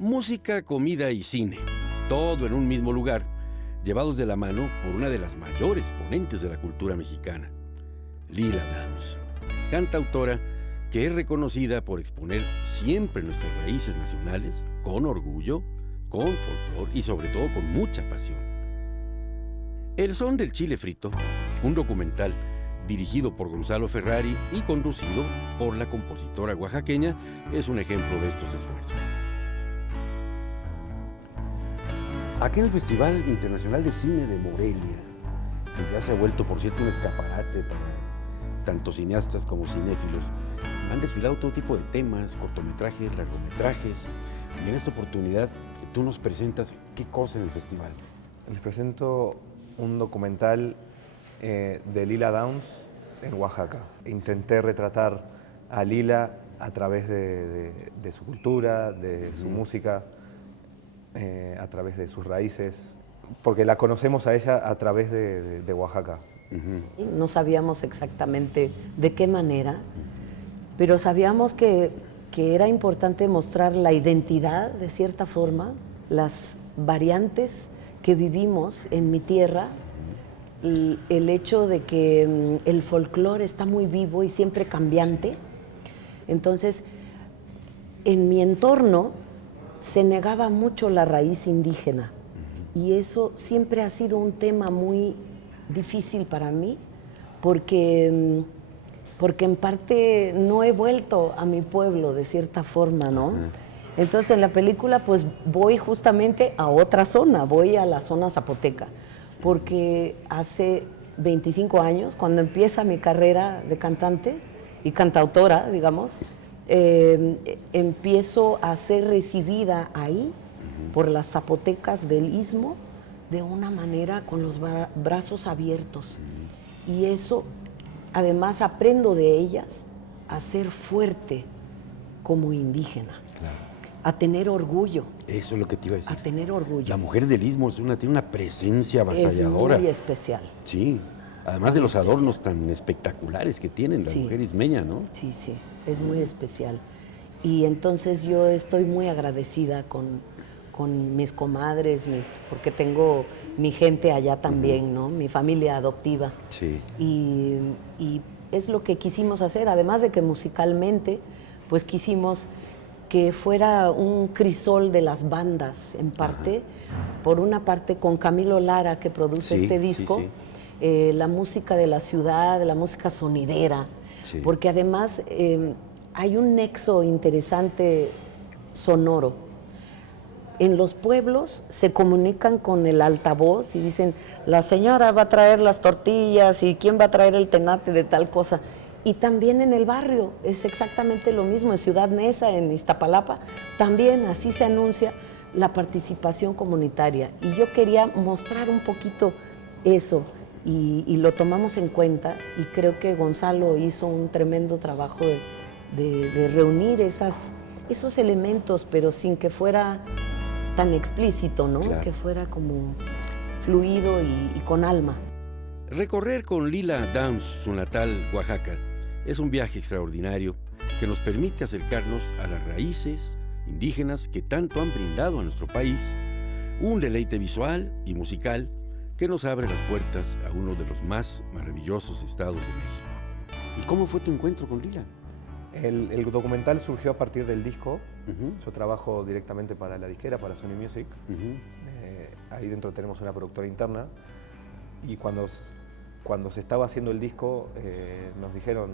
Música, comida y cine, todo en un mismo lugar, llevados de la mano por una de las mayores ponentes de la cultura mexicana, Lila Downs, cantautora que es reconocida por exponer siempre nuestras raíces nacionales, con orgullo, con folclor y sobre todo con mucha pasión. El son del chile frito, un documental dirigido por Gonzalo Ferrari y conducido por la compositora oaxaqueña, es un ejemplo de estos esfuerzos. Aquí en el Festival Internacional de Cine de Morelia, que ya se ha vuelto, por cierto, un escaparate para tanto cineastas como cinéfilos, han desfilado todo tipo de temas, cortometrajes, largometrajes, y en esta oportunidad tú nos presentas qué cosa en el festival. Les presento un documental de Lila Downs en Oaxaca. Intenté retratar a Lila a través de su cultura, de su música, a través de sus raíces, porque la conocemos a ella a través de Oaxaca. No sabíamos exactamente de qué manera, pero sabíamos que era importante mostrar la identidad, de cierta forma, las variantes que vivimos en mi tierra, el hecho de que el folclore está muy vivo y siempre cambiante. Entonces, en mi entorno se negaba mucho la raíz indígena y eso siempre ha sido un tema muy difícil para mí porque en parte no he vuelto a mi pueblo de cierta forma, ¿no? Entonces en la película pues voy justamente a otra zona, voy a la zona zapoteca, porque hace 25 años, cuando empieza mi carrera de cantante y cantautora, digamos, empiezo a ser recibida ahí por las zapotecas del Istmo de una manera con los brazos abiertos. Y eso, además, aprendo de ellas a ser fuerte como indígena. Claro. A tener orgullo. Eso es lo que te iba a decir. A tener orgullo. La mujer del Istmo tiene una presencia avasalladora. Es muy especial. Sí, además de los adornos tan espectaculares que tienen la mujer ismeña, ¿no? Sí, sí, es muy especial. Y entonces yo estoy muy agradecida con mis comadres, porque tengo mi gente allá también, ¿no? Mi familia adoptiva. Sí. Y es lo que quisimos hacer, además de que musicalmente, pues quisimos que fuera un crisol de las bandas, en parte, por una parte con Camilo Lara, que produce este disco, la música de la ciudad, la música sonidera, porque además hay un nexo interesante sonoro. En los pueblos se comunican con el altavoz y dicen, la señora va a traer las tortillas y quién va a traer el tenate de tal cosa. Y también en el barrio es exactamente lo mismo, en Ciudad Neza, en Iztapalapa, también así se anuncia la participación comunitaria. Y yo quería mostrar un poquito eso y lo tomamos en cuenta y creo que Gonzalo hizo un tremendo trabajo de reunir esos elementos, pero sin que fuera tan explícito, ¿no? Claro. Que fuera como fluido y con alma. Recorrer con Lila Downs su natal Oaxaca es un viaje extraordinario que nos permite acercarnos a las raíces indígenas que tanto han brindado a nuestro país, un deleite visual y musical que nos abre las puertas a uno de los más maravillosos estados de México. ¿Y cómo fue tu encuentro con Lila? El documental surgió a partir del disco. Yo trabajo directamente para la disquera, para Sony Music. Ahí dentro tenemos una productora interna y cuando se estaba haciendo el disco nos dijeron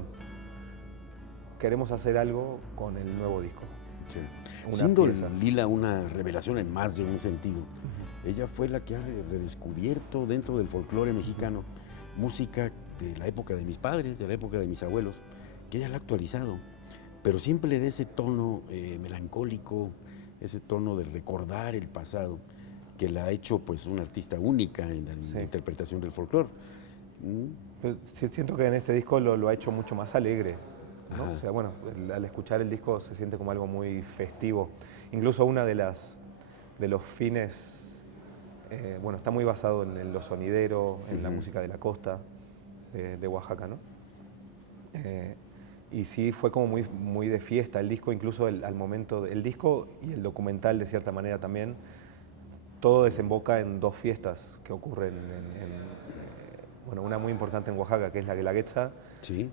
queremos hacer algo con el nuevo disco. Siendo Lila una revelación en más de un sentido, ella fue la que ha redescubierto dentro del folclore mexicano música de la época de mis padres, de la época de mis abuelos, que ella la ha actualizado, pero siempre de ese tono melancólico, ese tono de recordar el pasado, que la ha hecho pues una artista única en la interpretación del folclore. Pues, siento que en este disco lo ha hecho mucho más alegre, ¿no? O sea, bueno, al escuchar el disco se siente como algo muy festivo. Incluso una de los fines, bueno, está muy basado en lo sonidero, en la música de la costa de Oaxaca, ¿no? y sí fue como muy de fiesta el disco, incluso al momento del disco y el documental de cierta manera también, todo desemboca en dos fiestas que ocurren bueno, una muy importante en Oaxaca, que es la Guelaguetza, Sí.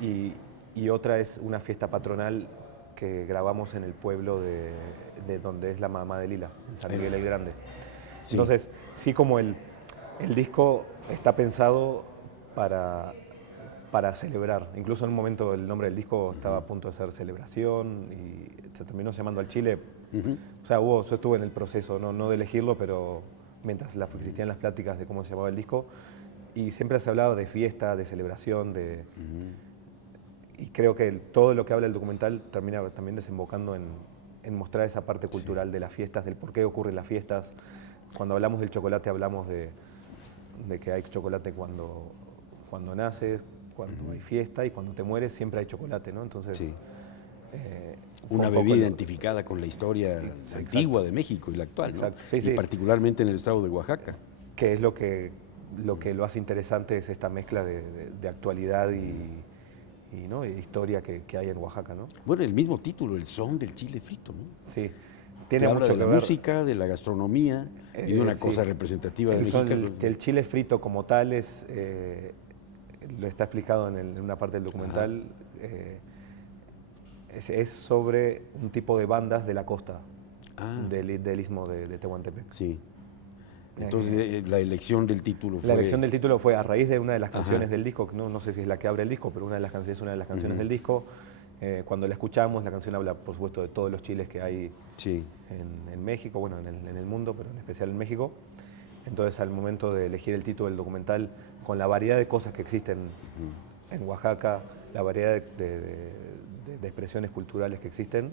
y otra es una fiesta patronal que grabamos en el pueblo de donde es la mamá de Lila, en San Miguel el Grande. Sí. Entonces, sí, como el disco está pensado para celebrar. Incluso en un momento el nombre del disco estaba a punto de ser Celebración y se terminó llamando Al Chile. O sea, yo estuve en el proceso, no de elegirlo, pero mientras existían las pláticas de cómo se llamaba el disco, y siempre se hablaba de fiesta, de celebración, y creo que todo lo que habla el documental termina también desembocando en mostrar esa parte cultural de las fiestas, del por qué ocurren las fiestas. Cuando hablamos del chocolate hablamos de que hay chocolate cuando naces, cuando hay fiesta, y cuando te mueres siempre hay chocolate, ¿no? Entonces, Sí. fue Una un poco bebida identificada con la historia antigua de México y la actual, ¿no? Exacto. Sí, y sí. particularmente en el estado de Oaxaca. que es lo que lo hace interesante es esta mezcla de actualidad ¿no? y historia que hay en Oaxaca, ¿no? Bueno, el mismo título, El son del chile frito, ¿no? Sí, Te tiene habla mucho de que la ver. música, de la gastronomía y de una Sí. cosa representativa de El son México. el chile frito como tal lo está explicado en una parte del documental. Es sobre un tipo de bandas de la costa del istmo de Tehuantepec. Sí. Entonces, la elección del título fue... La elección del título fue a raíz de una de las canciones del disco, no sé si es la que abre el disco, pero es una de las canciones del disco. Cuando la escuchamos, la canción habla, por supuesto, de todos los chiles que hay Sí. en México, bueno, en el mundo, pero en especial en México. Entonces, al momento de elegir el título del documental, con la variedad de cosas que existen en Oaxaca, la variedad de expresiones culturales que existen,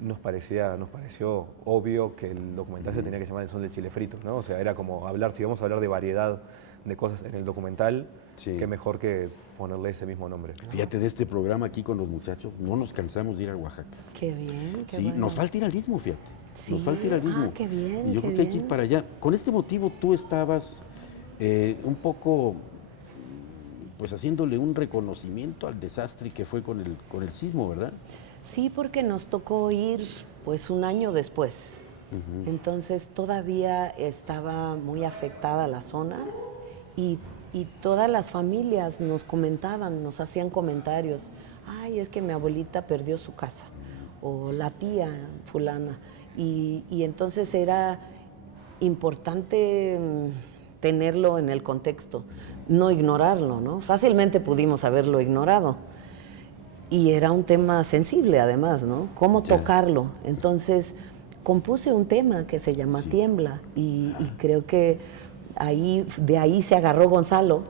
nos pareció obvio que el documental se tenía que llamar El son del chile frito, ¿no? O sea, era como si vamos a hablar de variedad de cosas en el documental, qué mejor que ponerle ese mismo nombre. Fíjate, de este programa aquí con los muchachos, no nos cansamos de ir a Oaxaca. Qué bien, qué Sí, bueno. nos falta ir al Istmo, fíjate. Sí. Nos falta ir al Istmo. Qué bien, y yo qué creo que hay que bien. ir para allá. Con este motivo tú estabas un poco pues haciéndole un reconocimiento al desastre que fue con el sismo, ¿verdad? Sí, porque nos tocó ir pues un año después. Entonces todavía estaba muy afectada la zona y todas las familias nos comentaban, nos hacían comentarios. Ay, es que mi abuelita perdió su casa o la tía fulana. Y entonces era importante tenerlo en el contexto, no ignorarlo, ¿no? Fácilmente pudimos haberlo ignorado. Y era un tema sensible además, ¿no? ¿Cómo tocarlo? Entonces compuse un tema que se llama Tiembla y creo que de ahí se agarró Gonzalo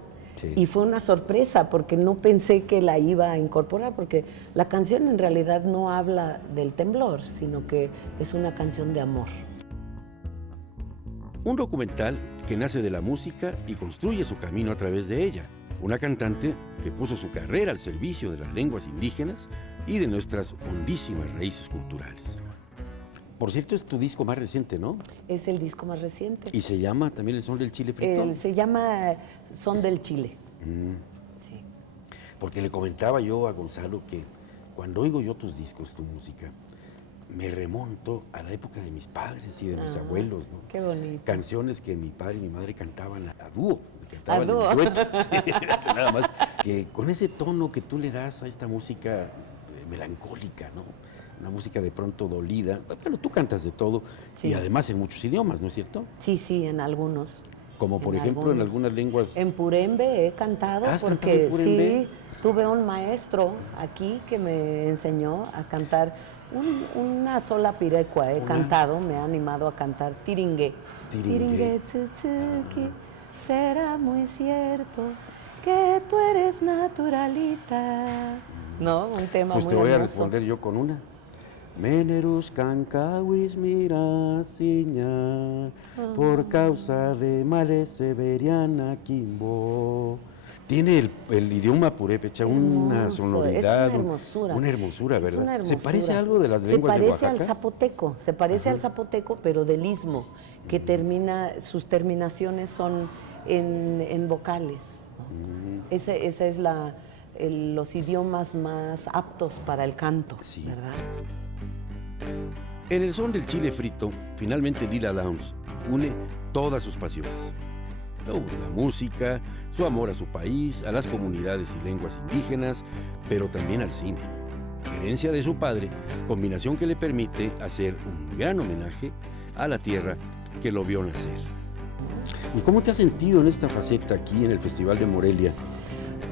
y fue una sorpresa porque no pensé que la iba a incorporar porque la canción en realidad no habla del temblor, sino que es una canción de amor. Un documental que nace de la música y construye su camino a través de ella. Una cantante que puso su carrera al servicio de las lenguas indígenas y de nuestras hondísimas raíces culturales. Por cierto, es tu disco más reciente, ¿no? Es el disco más reciente. ¿Y se llama también El son del chile frito? Se llama Son del Chile. Sí. Porque le comentaba yo a Gonzalo que cuando oigo yo tus discos, tu música, me remonto a la época de mis padres y de mis abuelos, ¿no? Qué bonito. Canciones que mi padre y mi madre cantaban a dúo. A dúo. En dueto. Sí, nada más que con ese tono que tú le das a esta música melancólica, ¿no? Una música de pronto dolida. Bueno, tú cantas de todo y además en muchos idiomas, ¿no es cierto? Sí, en algunos. Como por ejemplo en algunas lenguas. En Purembe he cantado ¿Has cantado porque en Purembe? sí, tuve un maestro aquí que me enseñó a cantar una sola pirecua. He cantado, me ha animado a cantar Tiringue. Tiringue. Tsutsuki, será muy cierto que tú eres naturalita. No, un tema Pues muy te voy a hermoso. responder yo con una. Menerus cancawis mirasiña, por causa de males severiana quimbo. Tiene el idioma purépecha una Hermoso, sonoridad, es una hermosura. una hermosura, Es ¿verdad? una ¿Se hermosura. parece a algo de las lenguas de Oaxaca? Se parece al zapoteco, pero del istmo, que sus terminaciones son en vocales. ¿No? Esa es los idiomas más aptos para el canto, Sí. ¿verdad? En el son del chile frito, finalmente Lila Downs une todas sus pasiones. La música, su amor a su país, a las comunidades y lenguas indígenas, pero también al cine. Herencia de su padre, combinación que le permite hacer un gran homenaje a la tierra que lo vio nacer. ¿Y cómo te has sentido en esta faceta aquí en el Festival de Morelia?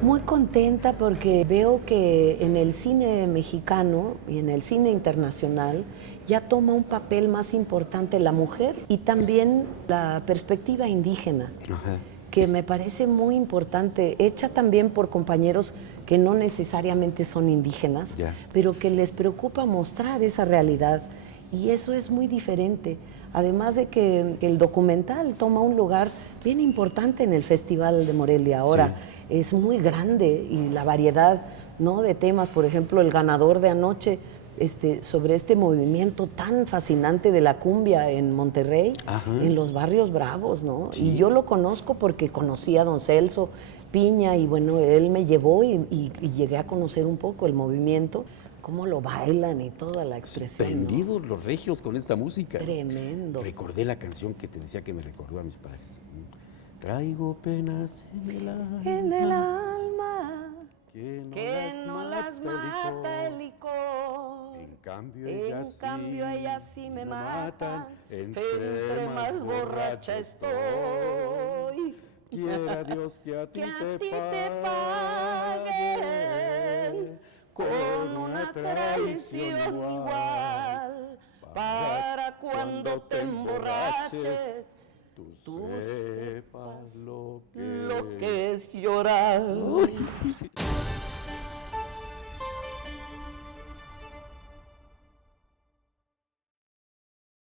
Muy contenta porque veo que en el cine mexicano y en el cine internacional ya toma un papel más importante la mujer y también la perspectiva indígena, Ajá. que me parece muy importante, hecha también por compañeros que no necesariamente son indígenas, Ya. pero que les preocupa mostrar esa realidad y eso es muy diferente. Además de que el documental toma un lugar bien importante en el Festival de Morelia ahora. Sí. Es muy grande y la variedad, ¿no?, de temas, por ejemplo, el ganador de anoche sobre este movimiento tan fascinante de la cumbia en Monterrey, Ajá. en los barrios bravos, ¿no? Sí. Y yo lo conozco porque conocí a don Celso Piña y bueno, él me llevó y llegué a conocer un poco el movimiento, cómo lo bailan y toda la expresión, ¿no? Prendidos los regios con esta música. Tremendo. Recordé la canción que te decía que me recordó a mis padres. Traigo penas en el alma, En el alma que que no las mata el licor. En cambio ellas sí me matan, entre más borracha estoy. Quiera Dios que a ti Que a te ti te paguen paguen con una traición igual, para cuando te emborraches, tú tú sepas lo lo que es llorar.